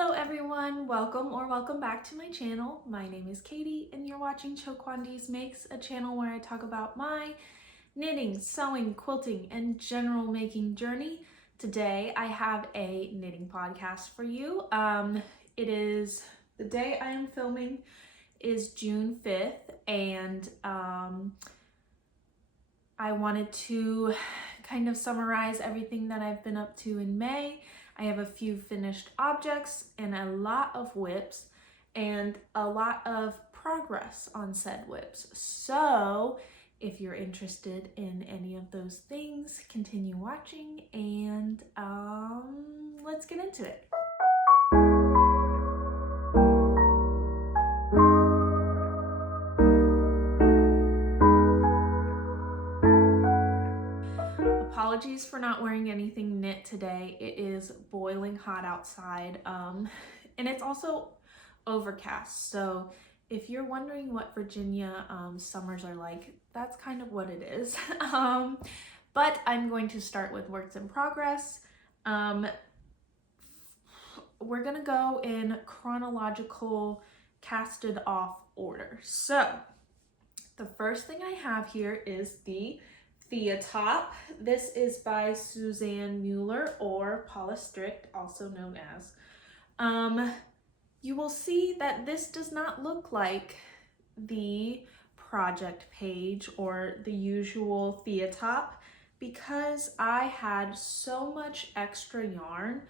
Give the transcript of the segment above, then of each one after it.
Hello everyone, welcome back to my channel. My name is Katie and you're watching ChoKwonDeezMakes, a channel where I talk about my knitting, sewing, quilting, and general making journey. Today I have a knitting podcast for you. It is the day I am filming is June 5th and I wanted to kind of summarize everything that I've been up to in May. I have a few finished objects and a lot of whips and a lot of progress on said whips. So if you're interested in any of those things, continue watching and let's get into it. Apologies for not wearing anything knit today. It is boiling hot outside and it's also overcast. So if you're wondering what Virginia summers are like, that's kind of what it is. But I'm going to start with works in progress. We're gonna go in chronological casted off order. So the first thing I have here is the Thea top. This is by Suzanne Mueller or Paula Strict, also known as. You will see that this does not look like the project page or the usual Thea top because I had so much extra yarn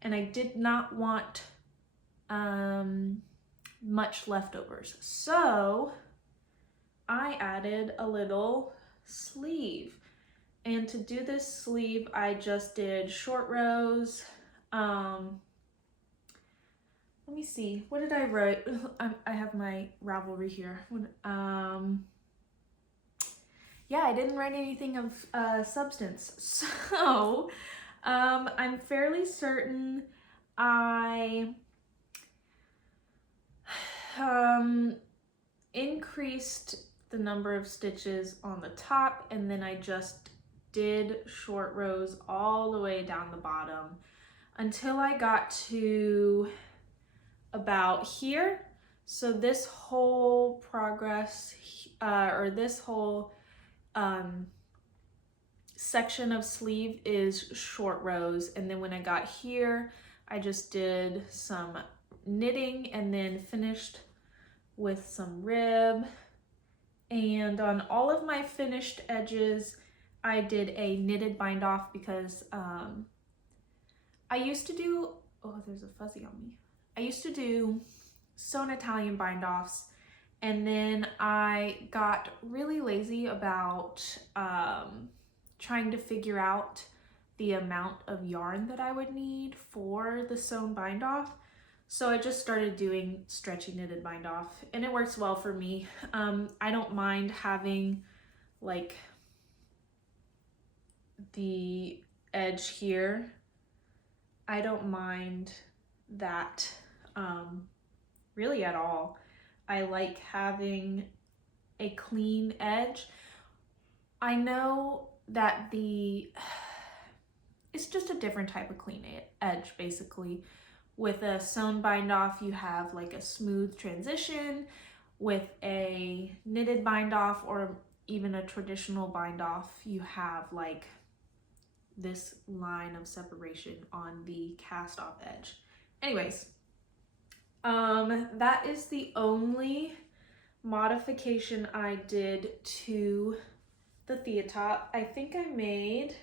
and I did not want much leftovers. So I added a little sleeve, and to do this sleeve I just did short rows. Let me see, what did I write? I have my Ravelry here. Yeah, I didn't write anything of substance, so I'm fairly certain I increased the number of stitches on the top, and then I just did short rows all the way down the bottom until I got to about here. So this whole progress or this whole section of sleeve is short rows, and then when I got here I just did some knitting and then finished with some rib. And on all of my finished edges, I did a knitted bind off because I used to do, oh, there's a fuzzy on me. I used to do sewn Italian bind offs, and then I got really lazy about trying to figure out the amount of yarn that I would need for the sewn bind off. So I just started doing stretchy knitted bind off, and it works well for me. I don't mind having like the edge here. I don't mind that really at all. I like having a clean edge. I know that it's just a different type of clean edge basically. With a sewn bind off, you have like a smooth transition. With a knitted bind off or even a traditional bind off, you have like this line of separation on the cast off edge. Anyways, that is the only modification I did to the Thea top. I think I made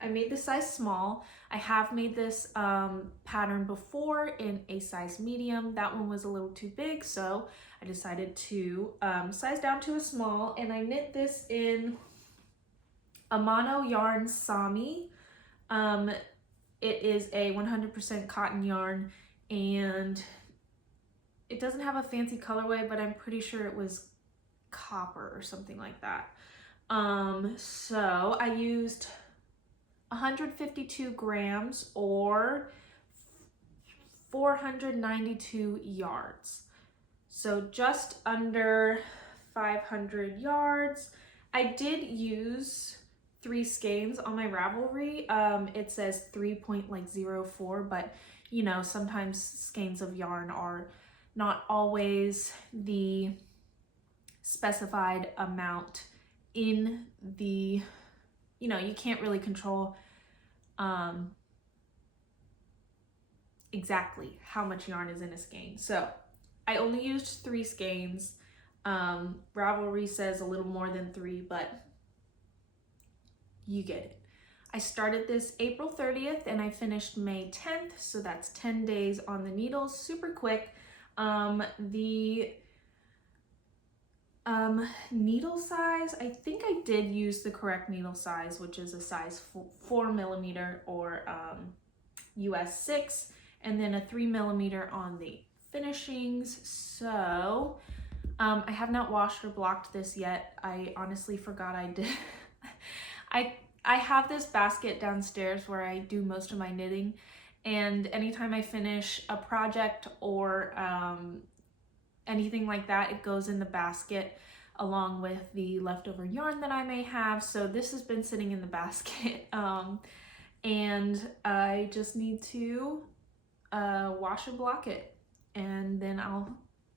the size small. I have made this pattern before in a size medium. That one was a little too big, so I decided to size down to a small, and I knit this in a mono yarn Sami. It is a 100% cotton yarn, and it doesn't have a fancy colorway, but I'm pretty sure it was copper or something like that. So I used 152 grams or 492 yards. So just under 500 yards. I did use 3 skeins on my Ravelry. It says 3.04, but you know, sometimes skeins of yarn are not always the specified amount in the, you know, you can't really control exactly how much yarn is in a skein. So I only used 3 skeins. Ravelry says a little more than 3, but you get it. I started this April 30th and I finished May 10th, so that's 10 days on the needles, super quick. The needle size, I think I did use the correct needle size, which is a size 4mm or US 6, and then a 3mm on the finishings. So I have not washed or blocked this yet. I honestly forgot I did. I have this basket downstairs where I do most of my knitting, and anytime I finish a project or anything like that, it goes in the basket along with the leftover yarn that I may have. So this has been sitting in the basket, and I just need to wash and block it, and then I'll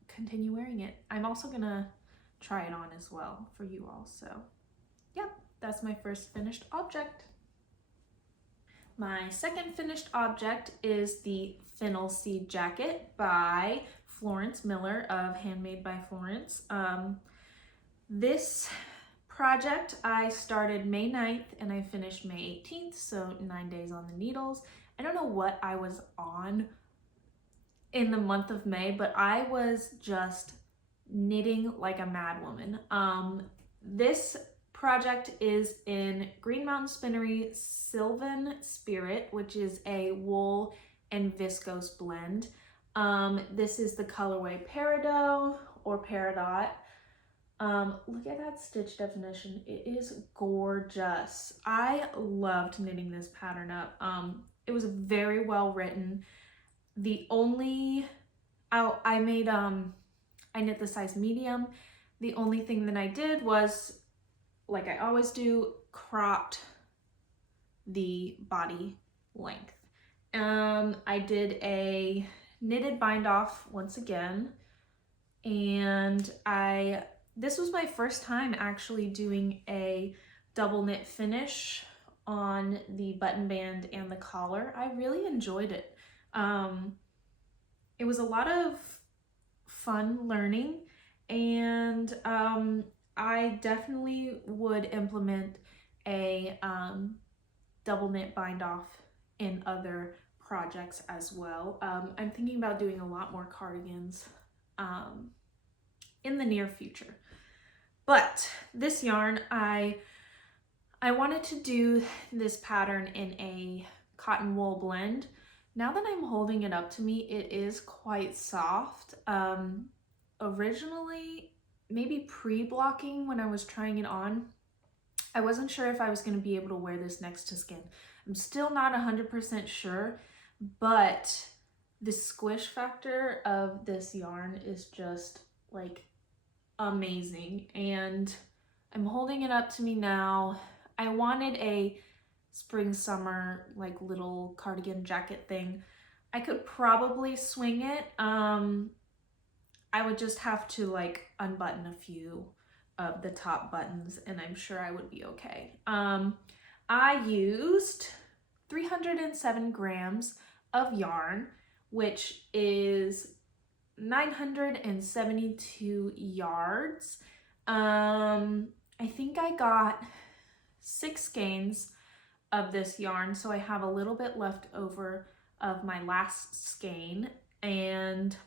continue wearing it. I'm also gonna try it on as well for you all. So yep, that's my first finished object. My second finished object is the Fennel Seed Jacket by Florence Miller of Handmade by Florence. This project I started May 9th and I finished May 18th, so 9 days on the needles. I don't know what I was on in the month of May, but I was just knitting like a mad woman. This project is in Green Mountain Spinnery Sylvan Spirit, which is a wool and viscose blend. This is the colorway Peridot or Peridot. Look at that stitch definition. It is gorgeous. I loved knitting this pattern up. It was very well written. The only, I knit the size medium. The only thing that I did was, like I always do, cropped the body length. I did a knitted bind off once again, and this was my first time actually doing a double knit finish on the button band and the collar. I really enjoyed it. It was a lot of fun learning, and I definitely would implement a double knit bind off in other projects as well. I'm thinking about doing a lot more cardigans in the near future. But this yarn, I wanted to do this pattern in a cotton wool blend. Now that I'm holding it up to me, it is quite soft. Originally, maybe pre-blocking when I was trying it on, I wasn't sure if I was going to be able to wear this next to skin. I'm still not 100% sure, but the squish factor of this yarn is just like amazing, and I'm holding it up to me now. I wanted a spring summer like little cardigan jacket thing. I could probably swing it. I would just have to like unbutton a few of the top buttons and I'm sure I would be okay. I used 307 grams of yarn, which is 972 yards. I think I got 6 skeins of this yarn, so I have a little bit left over of my last skein, and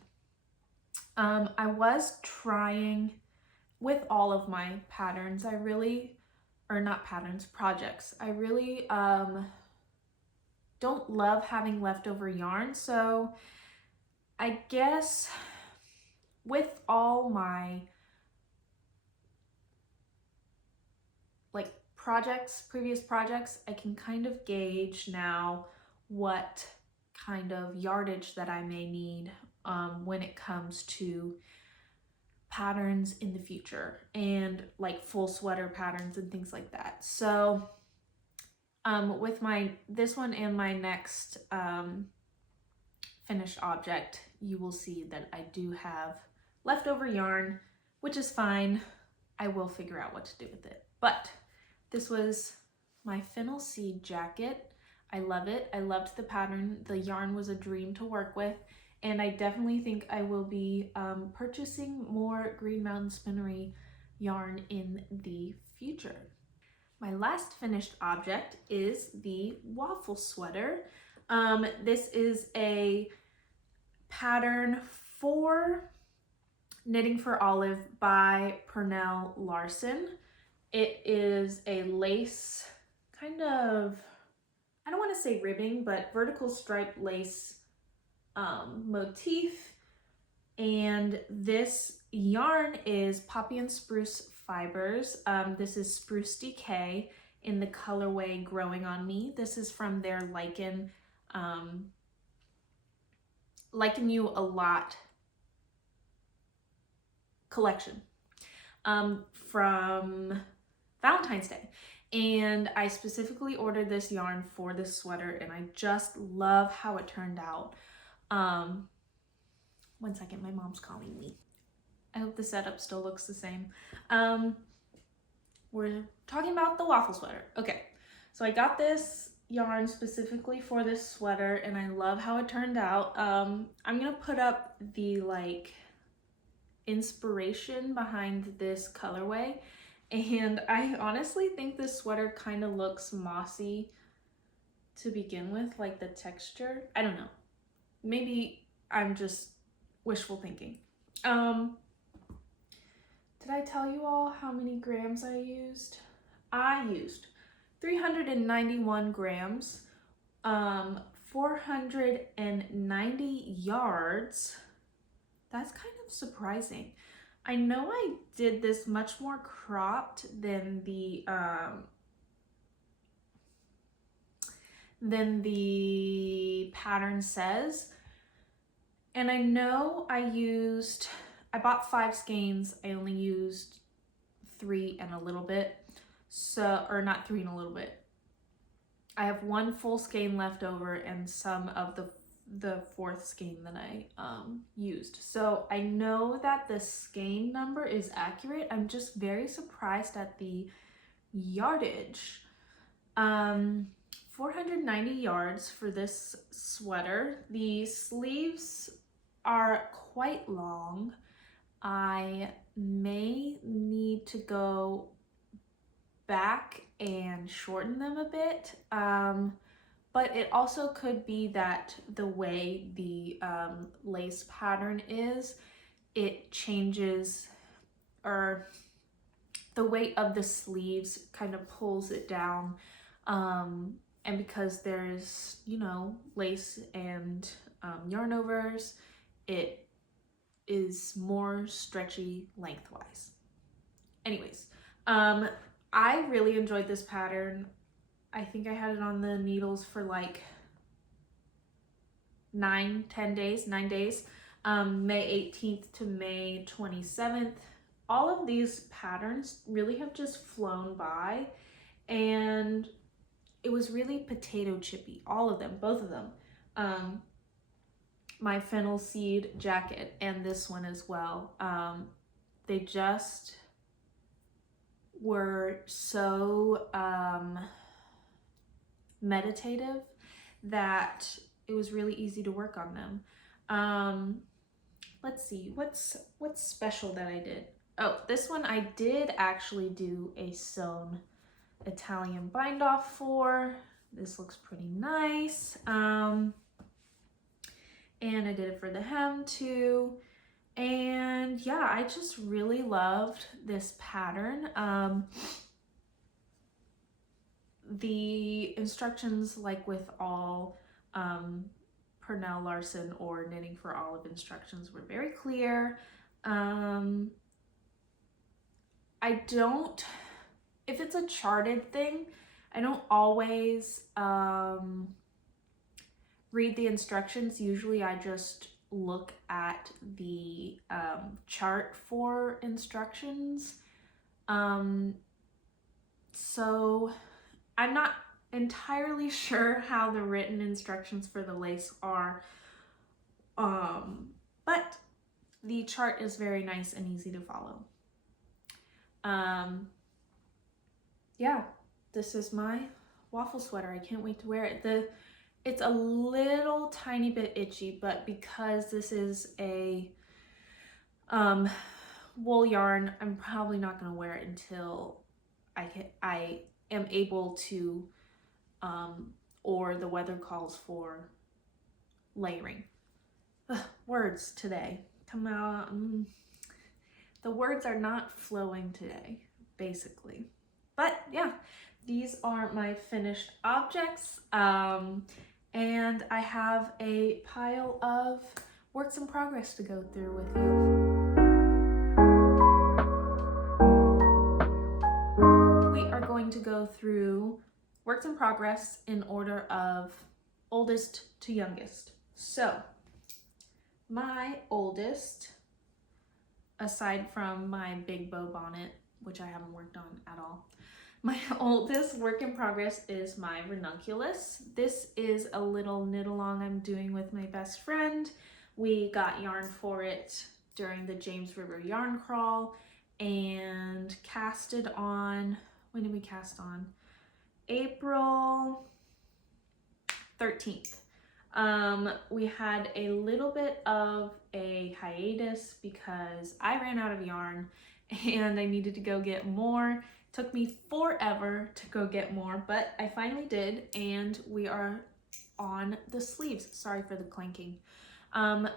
I was trying with all of my patterns. I really, or not patterns, projects. I really don't love having leftover yarn, so I guess with all my like projects, previous projects, I can kind of gauge now what kind of yardage that I may need when it comes to patterns in the future and like full sweater patterns and things like that. So with this one and my next finished object, you will see that I do have leftover yarn, which is fine. I will figure out what to do with it. But this was my fennel seed jacket. I love it. I loved the pattern. The yarn was a dream to work with. And I definitely think I will be purchasing more Green Mountain Spinnery yarn in the future. My last finished object is the waffle sweater. This is a pattern for Knitting for Olive by Pernell Larson. It is a lace, kind of, I don't want to say ribbing, but vertical striped lace motif. And this yarn is Poppy and Spruce Fibers. This is Spruce Decay in the colorway Growing on Me. This is from their Lichen You a Lot collection from Valentine's Day. And I specifically ordered this yarn for this sweater, and I just love how it turned out. One second, my mom's calling me. I hope the setup still looks the same. We're talking about the waffle sweater. Okay, so I got this yarn specifically for this sweater, and I love how it turned out. I'm gonna put up the inspiration behind this colorway, and I honestly think this sweater kind of looks mossy to begin with, like the texture. I don't know, maybe I'm just wishful thinking. Did I tell you all how many grams I used? I used 391 grams, 490 yards. That's kind of surprising. I know I did this much more cropped than the pattern says. And I know I bought 5 skeins. I only used 3 and a little bit. So, or not 3 and a little bit. I have 1 full skein left over and some of the 4th skein that I used. So I know that the skein number is accurate. I'm just very surprised at the yardage. 490 yards for this sweater. The sleeves are quite long. I may need to go back and shorten them a bit, but it also could be that the way the lace pattern is, it changes, or the weight of the sleeves kind of pulls it down, and because there's, you know, lace and yarn overs, it is more stretchy lengthwise. Anyways, I really enjoyed this pattern. I think I had it on the needles for like 9 days, May 18th to May 27th. All of these patterns really have just flown by, and it was really potato chippy, all of them, both of them. My fennel seed jacket and this one as well. They just were so meditative that it was really easy to work on them. Let's see, what's special that I did? Oh, this one I did actually do a sewn Italian bind off for. This looks pretty nice. And I did it for the hem too. And yeah, I just really loved this pattern. The instructions, like with all Pernell Larson or Knitting for Olive instructions, were very clear. If it's a charted thing, I don't always read the instructions. Usually I just look at the chart for instructions. So I'm not entirely sure how the written instructions for the lace are, But the chart is very nice and easy to follow. Yeah, this is my waffle sweater. I can't wait to wear it. It's a little tiny bit itchy, but because this is a wool yarn, I'm probably not going to wear it until I am able to, or the weather calls for layering. Ugh, words today come out. The words are not flowing today, basically. But yeah, these are my finished objects. And I have a pile of works in progress to go through with you. We are going to go through works in progress in order of oldest to youngest. So my oldest, aside from my big bow bonnet, which I haven't worked on at all, my oldest work in progress is my ranunculus. This is a little knit along I'm doing with my best friend. We got yarn for it during the James River yarn crawl and casted on, when did we cast on? April 13th. We had a little bit of a hiatus because I ran out of yarn and I needed to go get more. Took me forever to go get more, but I finally did, and we are on the sleeves. Sorry for the clanking.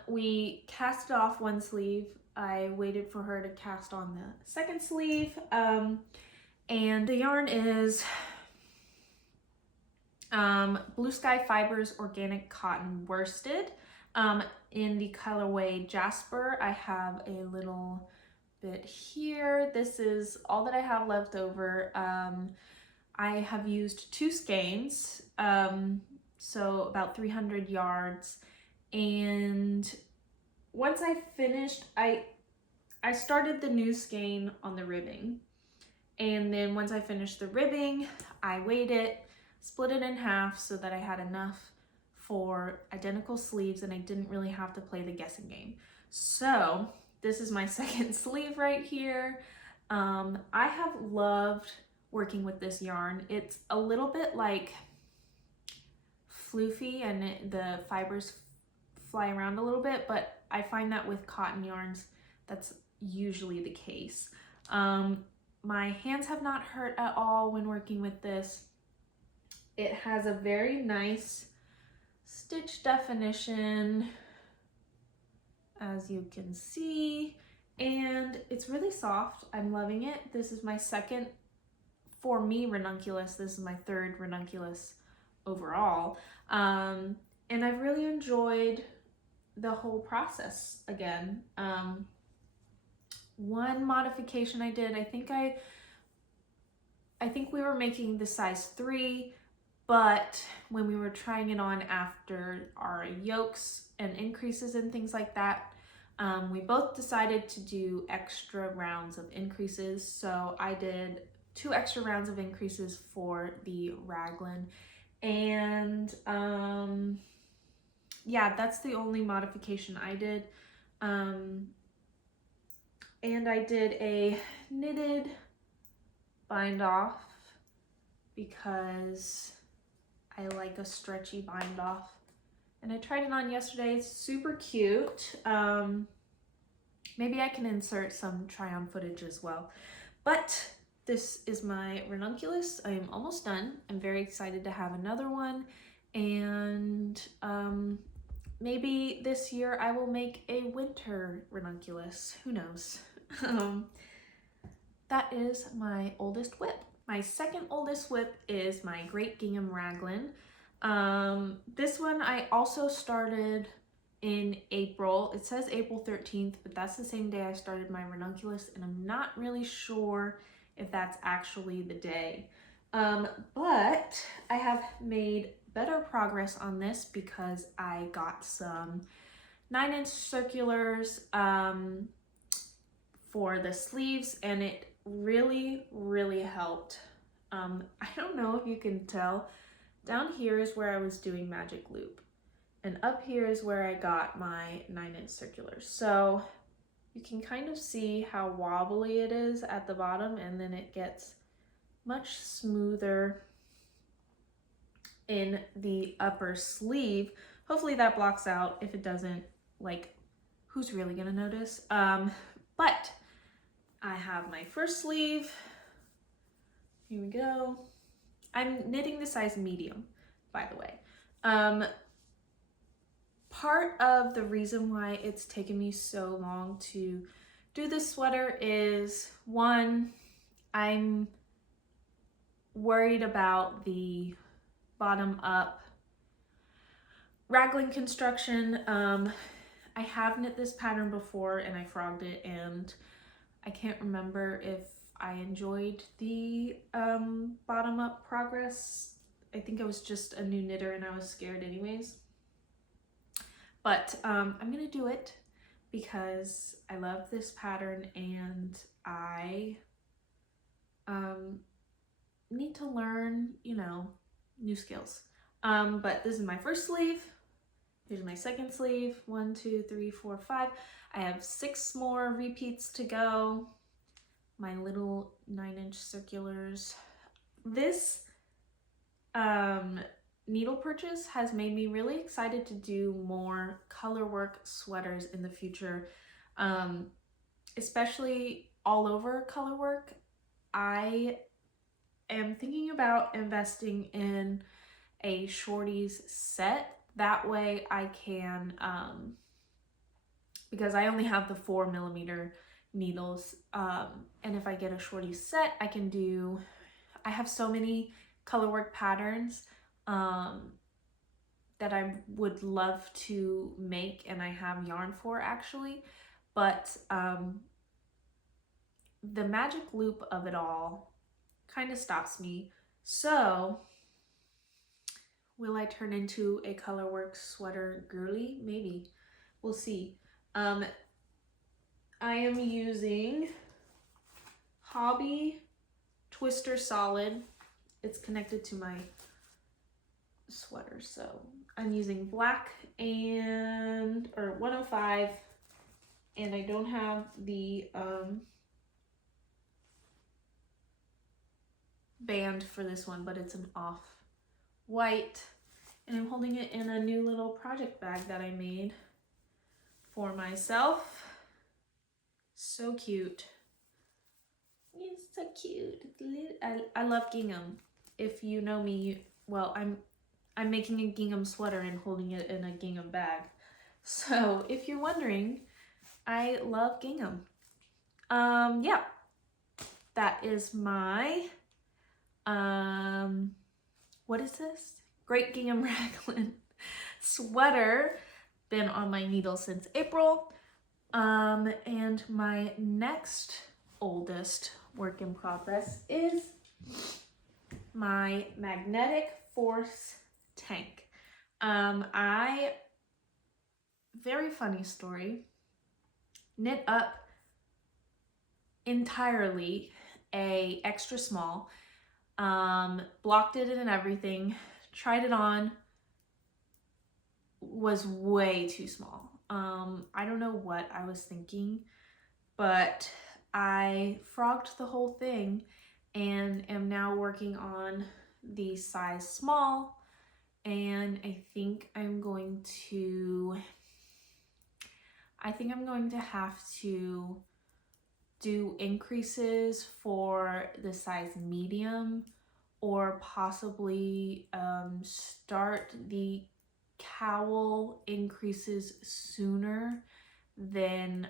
We cast off one sleeve. I waited for her to cast on the second sleeve, and the yarn is Blue Sky Fibers Organic Cotton Worsted. In the colorway Jasper, I have a little bit here. This is all that I have left over. I have used 2 skeins, so about 300 yards. And once I finished, I started the new skein on the ribbing. And then once I finished the ribbing, I weighed it, split it in half so that I had enough for identical sleeves and I didn't really have to play the guessing game. So this is my second sleeve right here. I have loved working with this yarn. It's a little bit like floofy and the fibers fly around a little bit, but I find that with cotton yarns, that's usually the case. My hands have not hurt at all when working with this. It has a very nice stitch definition, as you can see, and it's really soft. I'm loving it. This is my second, for me, ranunculus. This is my third ranunculus overall. And I've really enjoyed the whole process again. One modification I did, I think we were making the size 3, but when we were trying it on after our yokes and increases and things like that, we both decided to do extra rounds of increases. So I did 2 extra rounds of increases for the raglan. And yeah, that's the only modification I did. And I did a knitted bind off because I like a stretchy bind off. And I tried it on yesterday. It's super cute. Maybe I can insert some try on footage as well. But this is my ranunculus. I am almost done. I'm very excited to have another one. And maybe this year I will make a winter ranunculus. Who knows? That is my oldest whip. My second oldest whip is my Great Gingham Raglan. This one I also started in April. It says April 13th, but that's the same day I started my ranunculus, and I'm not really sure if that's actually the day. But I have made better progress on this because I got some 9-inch circulars for the sleeves, and it really helped. I don't know if you can tell, down here is where I was doing magic loop, And up here is where I got my 9-inch circulars. So you can kind of see how wobbly it is at the bottom, and then it gets much smoother in the upper sleeve. Hopefully that blocks out. If it doesn't, like, who's really gonna notice? But I have my first sleeve. Here we go. I'm knitting the size medium, by the way. Part of the reason why it's taken me so long to do this sweater is, one, I'm worried about the bottom up raglan construction. I have knit this pattern before and I frogged it, and I can't remember if I enjoyed the bottom up progress. I think I was just a new knitter and I was scared anyways. But I'm gonna do it because I love this pattern and I need to learn, you know, new skills. But this is my first sleeve. Here's my second sleeve. 1, 2, 3, 4, 5. I have 6 more repeats to go. My little 9-inch circulars. This needle purchase has made me really excited to do more color work sweaters in the future, especially all over color work. I am thinking about investing in a shorties set. That way I can, because I only have the 4mm needles, and if I get a shorties set, I can do, I have so many color work patterns that I would love to make, and I have yarn for actually, but the magic loop of it all kind of stops me. So will I turn into a colorwork sweater girly? Maybe. We'll see. I am using Hobby Twister Solid. It's connected to my sweater, so I'm using black and 105, and I don't have the band for this one, but it's an off white, and I'm holding it in a new little project bag that I made for myself. So cute. It's so cute. I love gingham. If you know me, well, I'm making a gingham sweater and holding it in a gingham bag. So if you're wondering, I love gingham. Yeah, that is my what is this? Great Gingham Raglan sweater. Been on my needle since April. And my next oldest work in progress is my magnetic force tank. Very funny story, knit up entirely a extra small, blocked it and everything, tried it on, was way too small. I don't know what I was thinking, but I frogged the whole thing and am now working on the size small, and I think I'm going to have to do increases for the size medium, or possibly start the cowl increases sooner than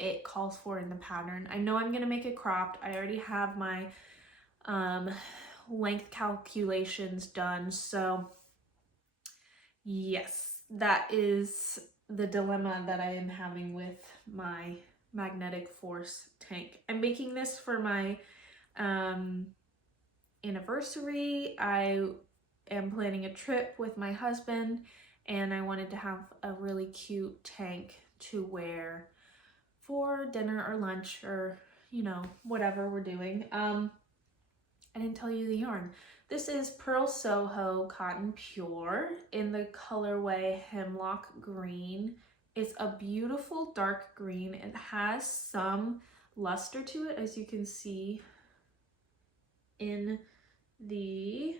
it calls for in the pattern. I know I'm gonna make it cropped. I already have my length calculations done, so yes, that is the dilemma that I am having with my magnetic force tank. I'm making this for my anniversary. I am planning a trip with my husband, and I wanted to have a really cute tank to wear for dinner or lunch, or you know, whatever we're doing. I didn't tell you the yarn. This is Pearl Soho Cotton Pure in the colorway Hemlock Green. It's a beautiful dark green. It has some luster to it, as you can see in the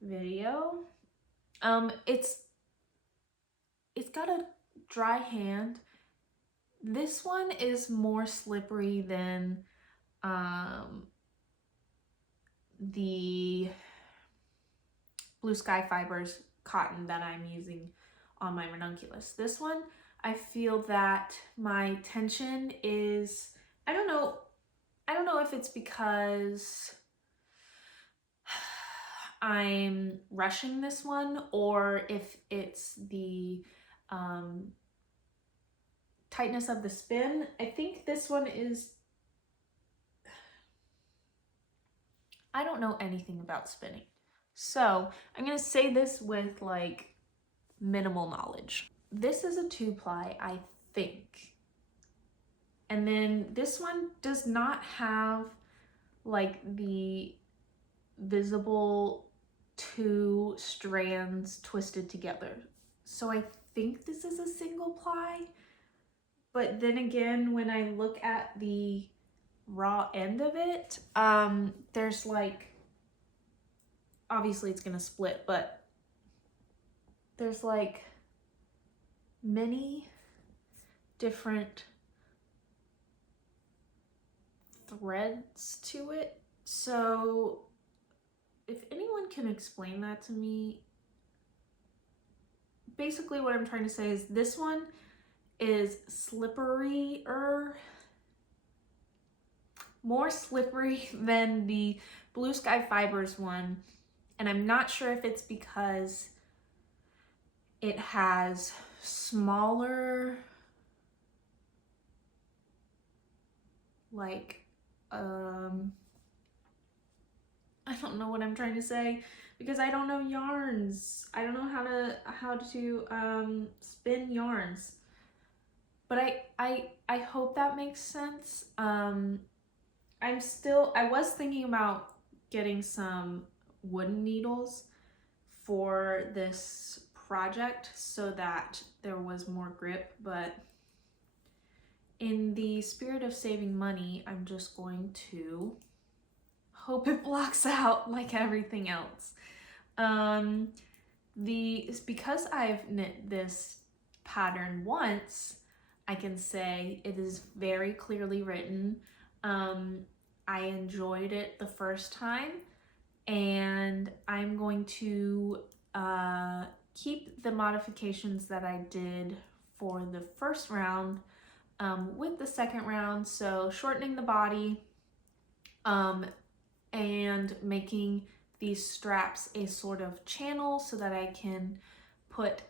video. It's got a dry hand. This one is more slippery than the Blue Sky Fibers cotton that I'm using on my ranunculus. This one, I feel that my tension is, I don't know if it's because I'm rushing this one or if it's the tightness of the spin. I think this one is, I don't know anything about spinning. So I'm gonna say this with like minimal knowledge. This is a 2-ply, I think. And then this one does not have like the visible 2 strands twisted together. So I think this is a single ply. But then again, when I look at the raw end of it, there's like, obviously it's gonna split, but there's like many different threads to it. So if anyone can explain that to me, basically what I'm trying to say is this one is slipperier, more slippery than the Blue Sky Fibers one. And I'm not sure if it's because it has smaller, like, I don't know what I'm trying to say because I don't know yarns. I don't know how to spin yarns. But I hope that makes sense. I was thinking about getting some wooden needles for this project so that there was more grip, but in the spirit of saving money, I'm just going to hope it blocks out like everything else. Because I've knit this pattern once, I can say it is very clearly written. I enjoyed it the first time, and I'm going to keep the modifications that I did for the first round with the second round. So shortening the body and making these straps a sort of channel so that I can put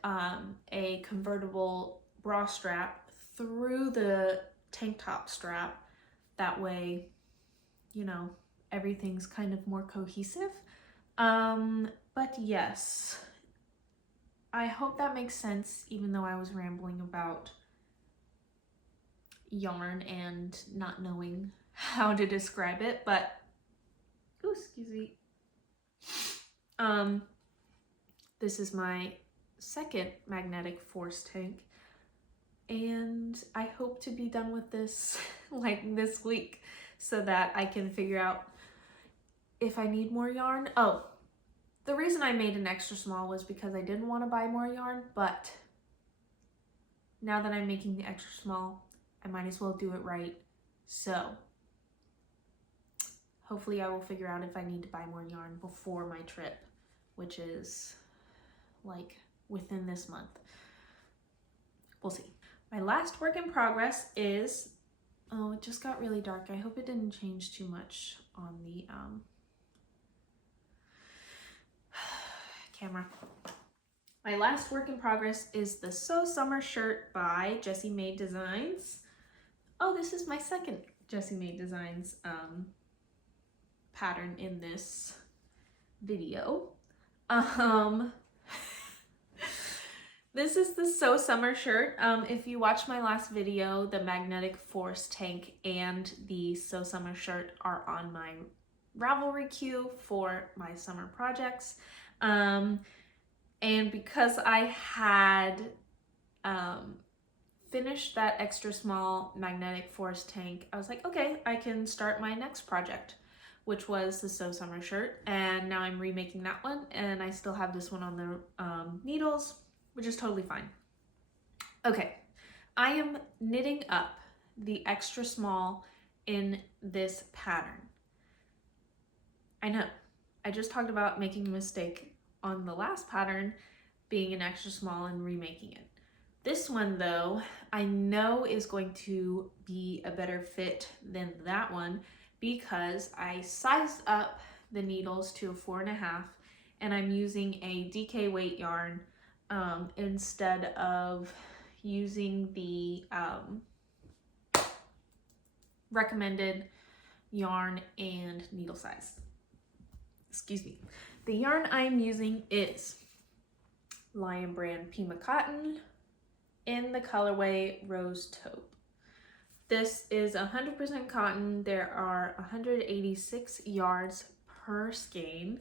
a convertible bra strap through the tank top strap. That way, you know, everything's kind of more cohesive. But yes, I hope that makes sense, even though I was rambling about yarn and not knowing how to describe it, but oh, excuse me. This is my second magnetic force tank, and I hope to be done with this like this week so that I can figure out if I need more yarn. Oh, the reason I made an extra small was because I didn't want to buy more yarn, but now that I'm making the extra small, I might as well do it right. So hopefully I will figure out if I need to buy more yarn before my trip, which is like within this month. We'll see. My last work in progress is, oh, it just got really dark. I hope it didn't change too much on the camera. My last work in progress is the So Summer shirt by Jessie Made Designs. Oh, this is my second Jessie Made Designs pattern in this video. This is the So Summer shirt. If you watched my last video, the magnetic force tank and the So Summer shirt are on my Ravelry queue for my summer projects. And because I had finished that extra small magnetic forest tank, I was like, okay, I can start my next project, which was the Sew Summer shirt. And now I'm remaking that one, and I still have this one on the needles, which is totally fine. Okay, I am knitting up the extra small in this pattern. I know, I just talked about making a mistake on the last pattern being an extra small and remaking it. This one though, I know is going to be a better fit than that one because I sized up the needles to a 4.5 and I'm using a DK weight yarn instead of using the recommended yarn and needle size. Excuse me. The yarn I'm using is Lion Brand Pima Cotton in the colorway Rose Taupe. This is 100% cotton. There are 186 yards per skein.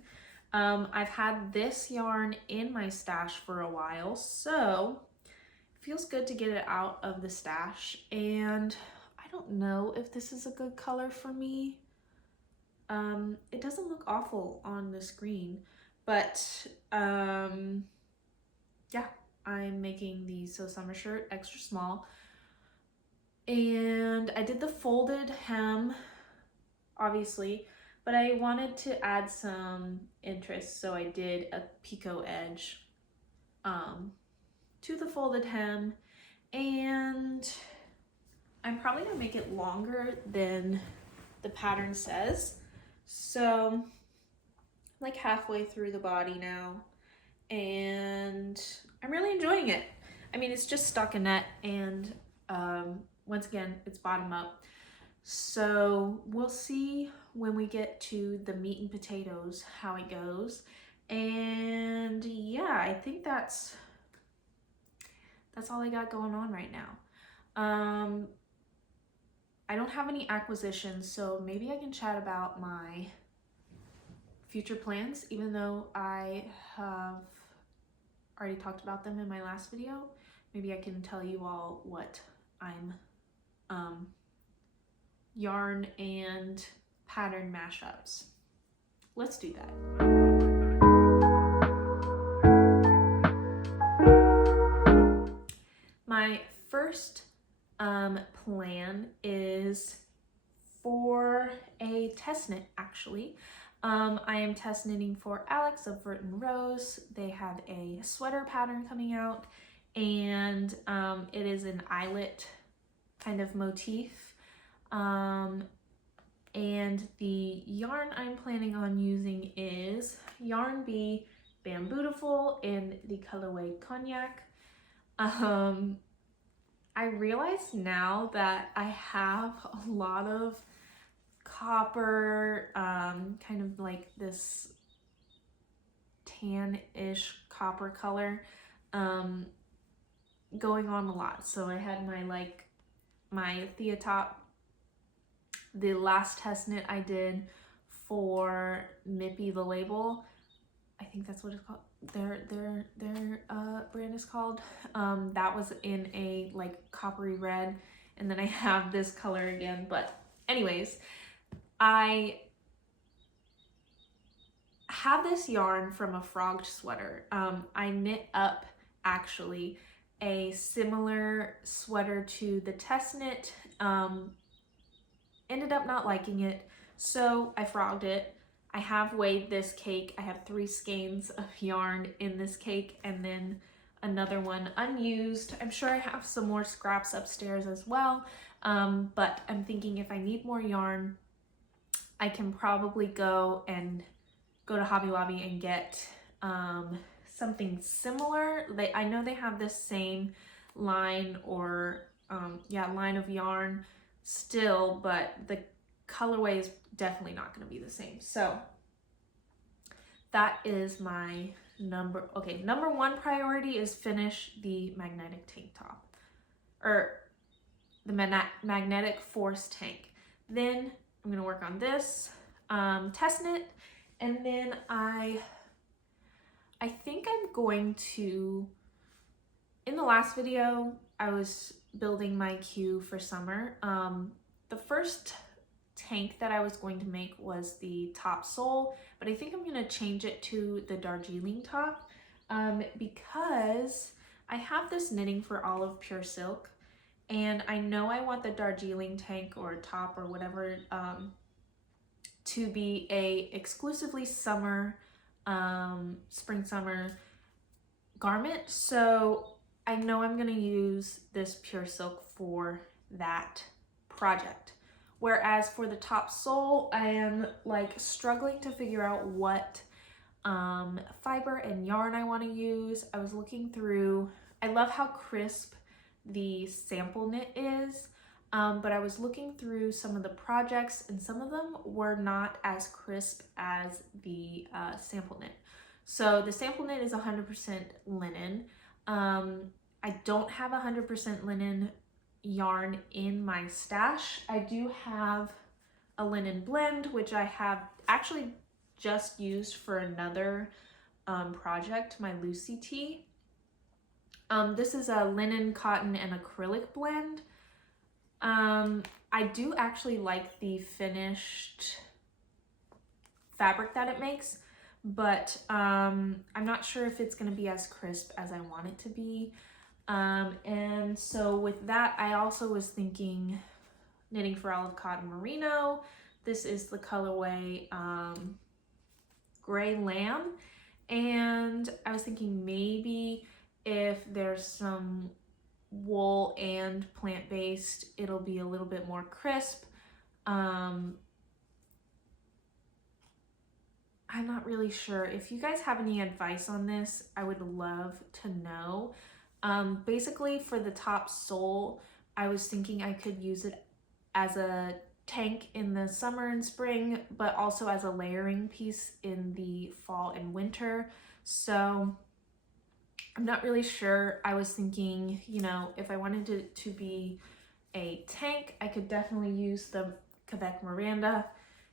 I've had this yarn in my stash for a while, so it feels good to get it out of the stash. And I don't know if this is a good color for me. It doesn't look awful on the screen, but yeah, I'm making the Sew Summer shirt extra small. And I did the folded hem, obviously, but I wanted to add some interest, so I did a picot edge to the folded hem, and I'm probably gonna make it longer than the pattern says. So I'm like halfway through the body now, and I'm really enjoying it. I mean, it's just stockinette, and once again, it's bottom up. So we'll see when we get to the meat and potatoes how it goes. And yeah, I think that's all I got going on right now. I don't have any acquisitions, so maybe I can chat about my future plans, even though I have already talked about them in my last video. Maybe I can tell you all what I'm yarn and pattern mashups. Let's do that. My first plan is for a test knit, actually. I am test knitting for Alex of Vert and Rose. They have a sweater pattern coming out, and it is an eyelet kind of motif. And the yarn I'm planning on using is Yarn Bee Bambootiful in the colorway Cognac. I realize now that I have a lot of copper, kind of like this tan-ish copper color going on a lot. So I had my Theotop, the last test knit I did for Mippy the Label. I think that's what it's called. Their brand is called. That was in a like coppery red, and then I have this color again. But anyways, I have this yarn from a frogged sweater. I knit up actually a similar sweater to the test knit. Ended up not liking it, so I frogged it. I have weighed this cake. I have 3 skeins of yarn in this cake, and then another one unused. I'm sure I have some more scraps upstairs as well, but I'm thinking if I need more yarn, I can probably go to Hobby Lobby and get something similar. I know they have this same line or line of yarn still, but the colorway is definitely not going to be the same. So that is my number 1 priority is finish the magnetic tank top, or the magnetic force tank. Then I'm going to work on this. test knit, and then I think I'm going to, in the last video, I was building my queue for summer. The first tank that I was going to make was the top sole, but I think I'm going to change it to the Darjeeling top because I have this knitting for Olive Pure Silk, and I know I want the Darjeeling tank or top or whatever to be a exclusively summer, spring summer garment. So I know I'm gonna use this Pure Silk for that project. Whereas for the top sole, I am like struggling to figure out what fiber and yarn I want to use. I was looking through, I love how crisp the sample knit is, but I was looking through some of the projects and some of them were not as crisp as the sample knit. So the sample knit is 100% linen. I don't have 100% linen yarn in my stash. I do have a linen blend, which I have actually just used for another project, my Lucy Tea. This is a linen, cotton, and acrylic blend. I do actually like the finished fabric that it makes, but I'm not sure if it's going to be as crisp as I want it to be. And so with that, I also was thinking knitting for Olive Cotton Merino. This is the colorway Gray Lamb, and I was thinking maybe if there's some wool and plant-based, it'll be a little bit more crisp. I'm not really sure. If you guys have any advice on this, I would love to know. Basically for the top sole, I was thinking I could use it as a tank in the summer and spring, but also as a layering piece in the fall and winter. So I'm not really sure. I was thinking, you know, if I wanted it to be a tank, I could definitely use the Quebec Miranda.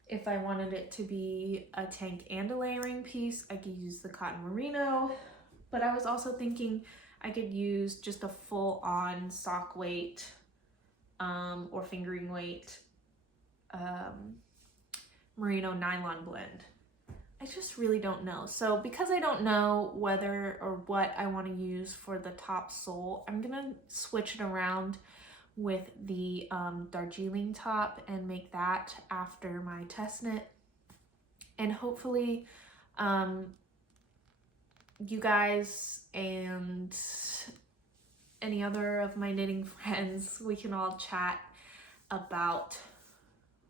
If I wanted it to be a tank and a layering piece, I could use the Cotton Merino. But I was also thinking I could use just a full-on sock weight or fingering weight merino nylon blend. I just really don't know. So because I don't know whether or what I want to use for the top sole, I'm gonna switch it around with the Darjeeling top and make that after my test knit. And hopefully you guys and any other of my knitting friends, we can all chat about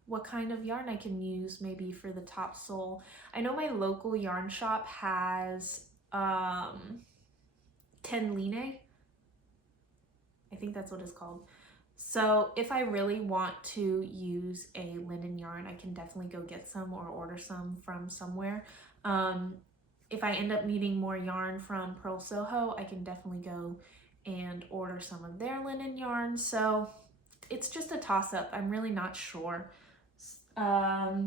what kind of yarn I can use maybe for the top sole. I know my local yarn shop has Tenline. I think that's what it's called. So if I really want to use a linen yarn, I can definitely go get some or order some from somewhere. If I end up needing more yarn from Pearl Soho, I can definitely go and order some of their linen yarn. So it's just a toss-up. I'm really not sure. Yeah,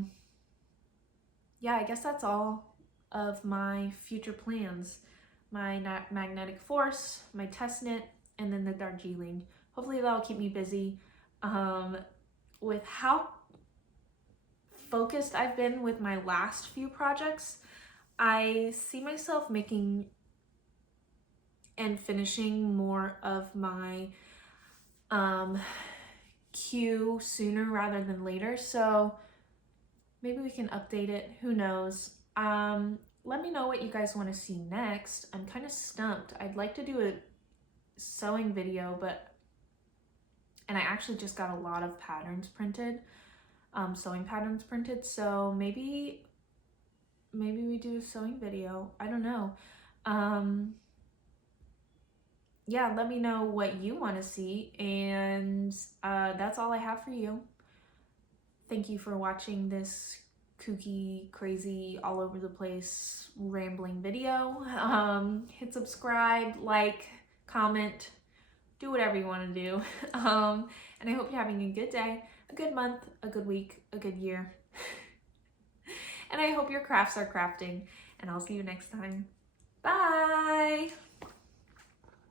I guess that's all of my future plans. My magnetic force, my test knit, and then the Darjeeling. Hopefully that'll keep me busy. With how focused I've been with my last few projects, I see myself making and finishing more of my queue sooner rather than later. So maybe we can update it. Who knows? Let me know what you guys want to see next. I'm kind of stumped. I'd like to do a sewing video, and I actually just got a lot of patterns printed, sewing patterns printed. So maybe we do a sewing video. I don't know. Yeah, let me know what you want to see, and that's all I have for you. Thank you for watching this kooky, crazy, all over the place, rambling video. Hit subscribe, like, comment, do whatever you want to do. And I hope you're having a good day, a good month, a good week, a good year. And I hope your crafts are crafting, and I'll see you next time. Bye!